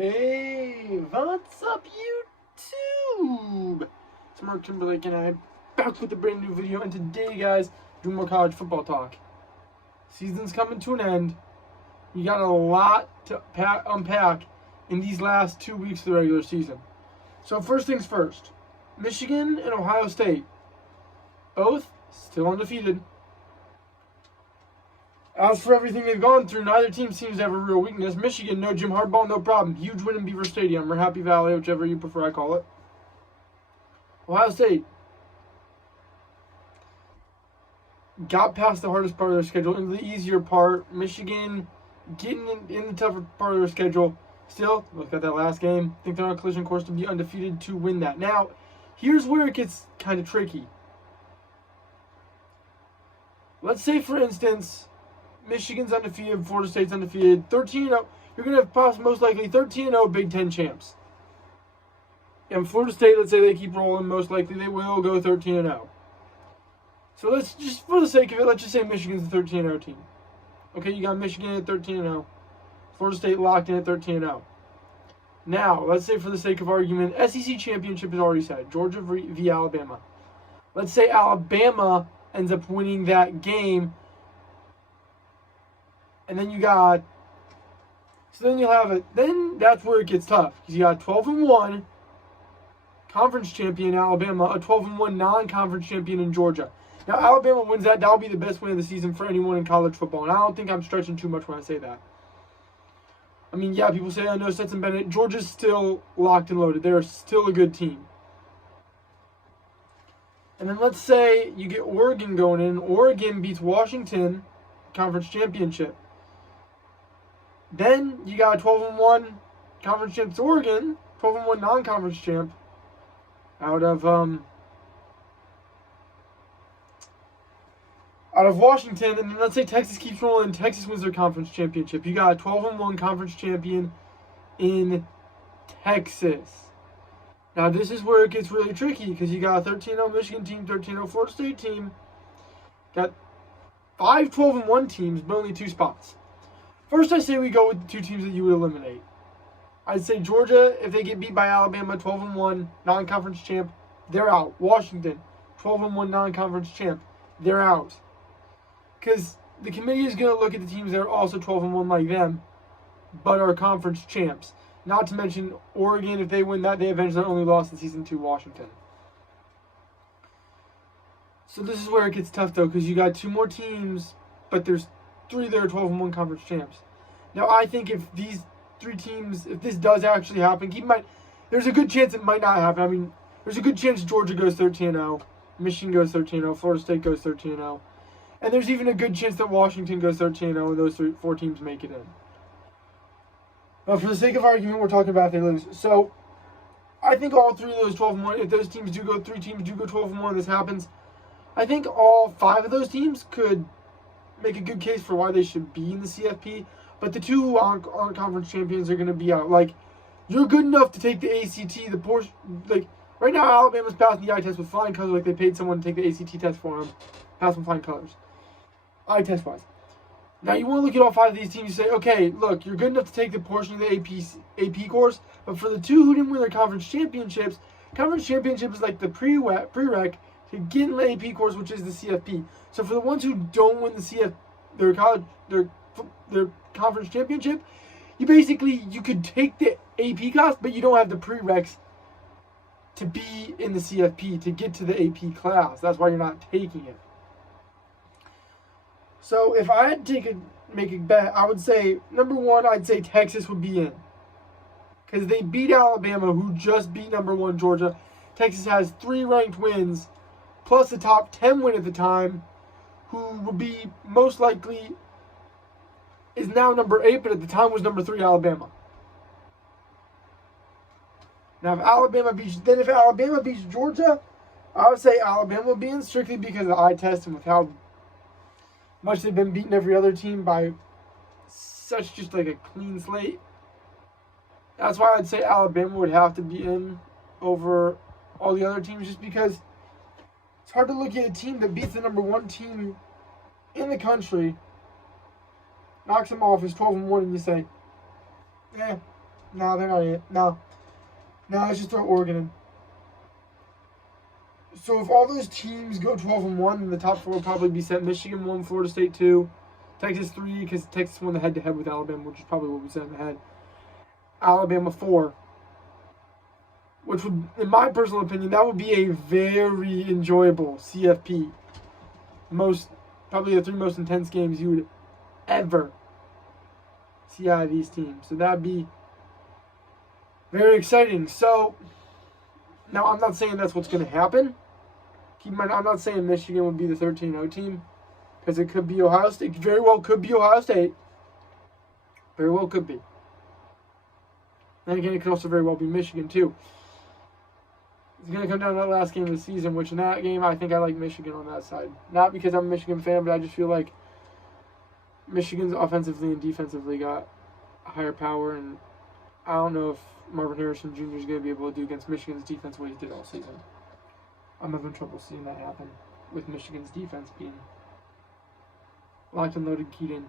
Hey, what's up YouTube? It's Mark Timberlake and I'm back with a brand new video, and today guys, doing more college football talk. Season's coming to an end. You got a lot to unpack in these last 2 weeks of the regular season. So first things first, Michigan and Ohio State, both still undefeated. As for everything they've gone through, neither team seems to have a real weakness. Michigan, no Jim Harbaugh, no problem. Huge win in Beaver Stadium, or Happy Valley, whichever you prefer I call it. Ohio State got past the hardest part of their schedule into the easier part. Michigan getting in the tougher part of their schedule. Still, look at that last game. I think they're on a collision course to be undefeated to win that. Now, here's where it gets kind of tricky. Let's say, for instance, Michigan's undefeated, Florida State's undefeated, 13-0. You're going to have most likely 13-0 Big Ten champs. And Florida State, let's say they keep rolling, most likely they will go 13-0. So let's just, for the sake of it, let's just say Michigan's a 13-0 team. Okay, you got Michigan at 13-0. Florida State locked in at 13-0. Now, let's say for the sake of argument, SEC championship is already set. Georgia v. Alabama. Let's say Alabama ends up winning that game. And then you got, so then you'll have it, then that's where it gets tough. Because you got 12-1 conference champion Alabama, a 12-1 non-conference champion in Georgia. Now, Alabama wins that. That'll be the best win of the season for anyone in college football. And I don't think I'm stretching too much when I say that. I mean, yeah, people say, I know Stetson Bennett. Georgia's still locked and loaded. They're still a good team. And then let's say you get Oregon going in. Oregon beats Washington, conference championship. Then you got a 12-1 conference champ, Oregon, 12-1 non-conference champ out of Washington, and then let's say Texas keeps rolling. Texas wins their conference championship. You got a 12-1 conference champion in Texas. Now this is where it gets really tricky because you got a 13-0 Michigan team, 13-0 Florida State team. Got 5 12-1 teams, but only 2 spots. First, I say we go with the 2 teams that you would eliminate. I'd say Georgia, if they get beat by Alabama, 12-1 non-conference champ, they're out. Washington, 12-1 non-conference champ, they're out. Because the committee is going to look at the teams that are also 12-1 like them, but are conference champs. Not to mention Oregon, if they win that, they eventually only lost in season 2 Washington. So this is where it gets tough, though, because you got 2 more teams, but there's 3 that are 12-1 conference champs. Now, I think if these 3 teams, if this does actually happen, keep in mind, there's a good chance it might not happen. I mean, there's a good chance Georgia goes 13-0, Michigan goes 13-0, Florida State goes 13-0, and there's even a good chance that Washington goes 13-0 and those 4 teams make it in. But for the sake of argument, we're talking about if they lose. So, I think all 3 of those 12-1, if those teams do go, 3 teams do go 12-1, this happens, I think all 5 of those teams could make a good case for why they should be in the CFP, but the 2 who aren't conference champions are going to be out. Like, you're good enough to take the ACT, the portion, like, right now Alabama's passing the eye test with flying colors, like they paid someone to take the ACT test for them, pass with flying colors, eye test wise. Now you want to look at all 5 of these teams, you say, okay, look, you're good enough to take the portion of the AP course, but for the 2 who didn't win their conference championship is like the prereq to get in the AP course, which is the CFP. So for the ones who don't win the their conference championship, you could take the AP class, but you don't have the prereqs to be in the CFP to get to the AP class. That's why you're not taking it. So if I had to make a bet, I would say number 1, I'd say Texas would be in, because they beat Alabama, who just beat number 1 Georgia. Texas has 3 ranked wins, plus a top 10 win at the time, who will be most likely is now number 8, but at the time was number 3 Alabama. Now, if Alabama beats Georgia, I would say Alabama will be in strictly because of the eye test and with how much they've been beating every other team by such just like a clean slate. That's why I'd say Alabama would have to be in over all the other teams, just because it's hard to look at a team that beats the number 1 team in the country, knocks them off, is 12-1, and you say, No, they're not it. No. No, let's just throw Oregon in. So if all those teams go 12-1, then the top four will probably be set. Michigan 1, Florida State 2, Texas 3, because Texas won the head-to-head with Alabama, which is probably what we said in the head. Alabama 4, which would, in my personal opinion, that would be a very enjoyable CFP. Probably the 3 most intense games you would ever see out of these teams. So that'd be very exciting. So now I'm not saying that's what's going to happen. Keep in mind, I'm not saying Michigan would be the 13-0 team, because it could be Ohio State. It very well could be Ohio State. Very well could be. Then again, it could also very well be Michigan too. It's going to come down to that last game of the season, which in that game, I think I like Michigan on that side. Not because I'm a Michigan fan, but I just feel like Michigan's offensively and defensively got higher power, and I don't know if Marvin Harrison Jr. is going to be able to do against Michigan's defense what he did all season. I'm having trouble seeing that happen with Michigan's defense being locked and loaded, keyed in.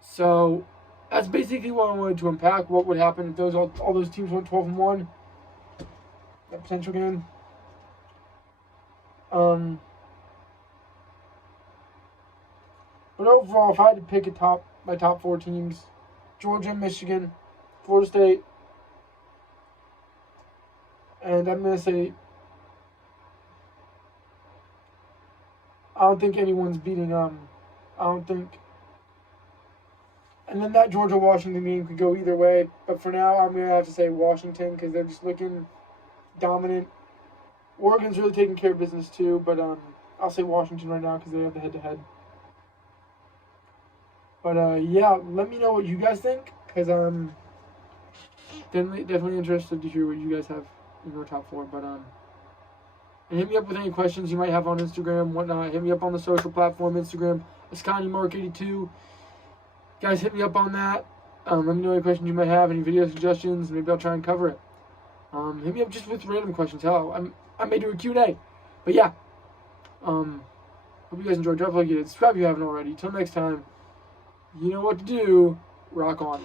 So that's basically what I wanted to unpack. What would happen if all those teams went 12-1? That potential game. But overall, if I had to pick my top 4 teams, Georgia, Michigan, Florida State, and I'm going to say I don't think anyone's beating I don't think. And then that Georgia-Washington game could go either way. But for now, I'm going to have to say Washington, because they're just looking dominant. Oregon's really taking care of business too, but I'll say Washington right now because they have the head-to-head. But yeah, let me know what you guys think, because I'm definitely interested to hear what you guys have in your top 4. But and hit me up with any questions you might have on Instagram, whatnot. Hit me up on the social platform, Instagram, AskaniMark82. Guys, hit me up on that. Let me know any questions you might have, any video suggestions. Maybe I'll try and cover it. Hit me up just with random questions. Hell, I may do a Q&A. But yeah, hope you guys enjoyed. Drop a like, subscribe if you haven't already. Till next time, you know what to do. Rock on.